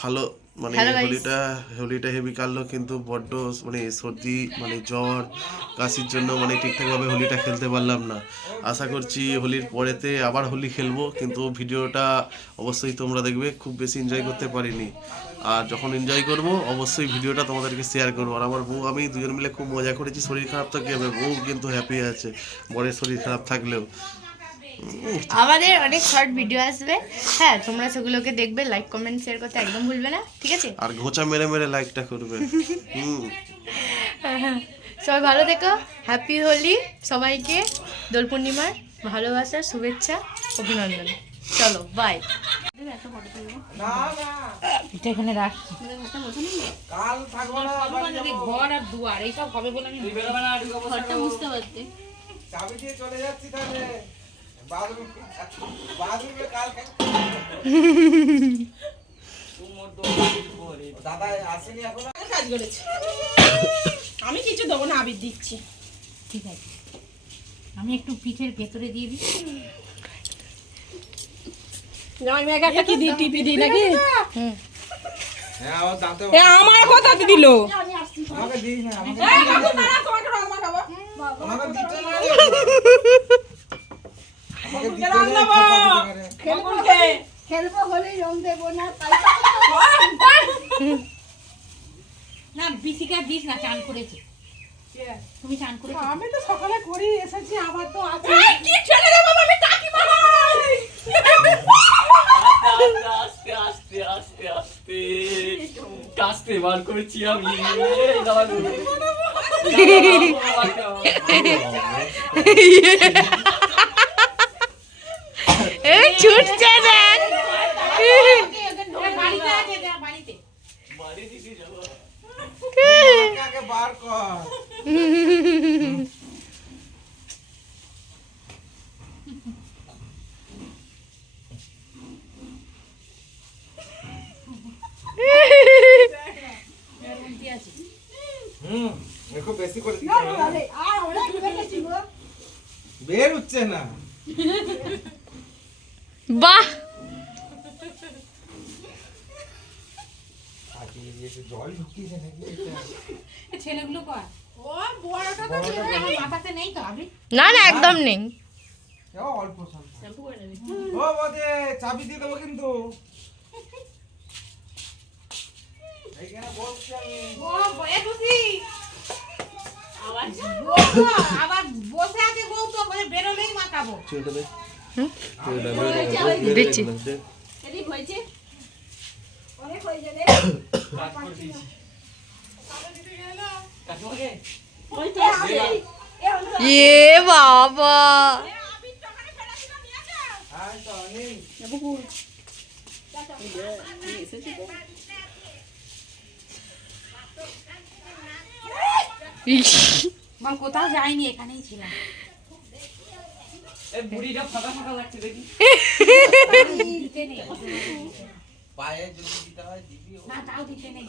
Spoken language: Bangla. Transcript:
ভালো মানে হোলিটা হোলিটা হেভি কাটলো কিন্তু বড্ড মানে সর্দি মানে জ্বর কাশির জন্য মানে ঠিকঠাকভাবে হোলিটা খেলতে পারলাম না। আশা করছি হোলির পরেতে আবার হোলি খেলব কিন্তু ভিডিওটা অবশ্যই তোমরা দেখবে খুব বেশি এনজয় করতে পারিনি। আর যখন এনজয় করব অবশ্যই ভিডিওটা তোমাদেরকে শেয়ার করব। আর আমার বউ আমি দুজন মিলে খুব মজা করেছি শরীর খারাপ হবে বউ কিন্তু হ্যাপি আছে বরের শরীর খারাপ থাকলেও। আমাদের অনেক শর্ট ভিডিও আসবে। হ্যাঁ তোমরা সেগুলোকে দেখবে লাইক কমেন্ট শেয়ার করতে একদম ভুলবে না ঠিক আছে? আর ঘোচা মেরে মেরে লাইকটা করবে। হুম। সবাই ভালো থেকো হ্যাপি হোলি সবাইকে দোল পূর্ণিমার ভালোবাসা শুভেচ্ছা অভিনন্দন। চলো বাই এটা এখানে রাখছি। ঘর আর দুয়ার এইসব হবে বলে আমি ঘরটা বুঝতে পারতে চাবি দিয়ে চলে যাচ্ছি তাহলে। আমি কিছু দেবো না আবির দিচ্ছি। ঠিক আছে। আমি একটু পিঠের ভেতরে দিয়ে দিই। একটা দিই টিপি দিই নাকি? হ্যাঁ। আমার দাঁতে এ আমার কথা দিল? আমাকে দিস না আমাকে তোমাকে রান্না খাব। আমাকে দিতে না। খেলব হলে রং দেবো না না বিসিকা দিস না চান করেছে তুমি চান করেছ আমি তো সকালে করি এসেছি আবার তো আছে কি ছেলে রে বাবা আমি কাকিমা আস্তে আস্তে আস্তে আস্তে কাস্তে বার করেছি আমি এই বার কর বেশি করে না। বের হচ্ছে না। বাহ ফাটিয়ে দিয়েছে জল ঢুকিয়েছে নাকি ছেলেগুলো কর ও বড়টা তো মাথাতে নেই তো। আবি না না একদম নেই। এও অল্প স্বল্প। ও বদে চাবি দিয়ে দেবো কিন্তু। এইখানে বলছি আমি। ও বয়ে খুশি আবার আবার বসে আছে বউ তো বেরোলেই মাখাবো। চুলটা দে। দিচ্ছি কাজ করে দিয়েছি কাকিমাকে এ বাবা। হ্যাঁ মা কোথাও যাইনি এখানেই ছিলাম। বুড়িটা ফাঁকা ফাঁকা লাগছে দেখি। পায়ে যদি দিতে হয় দিবি না তাও দিতে নেই।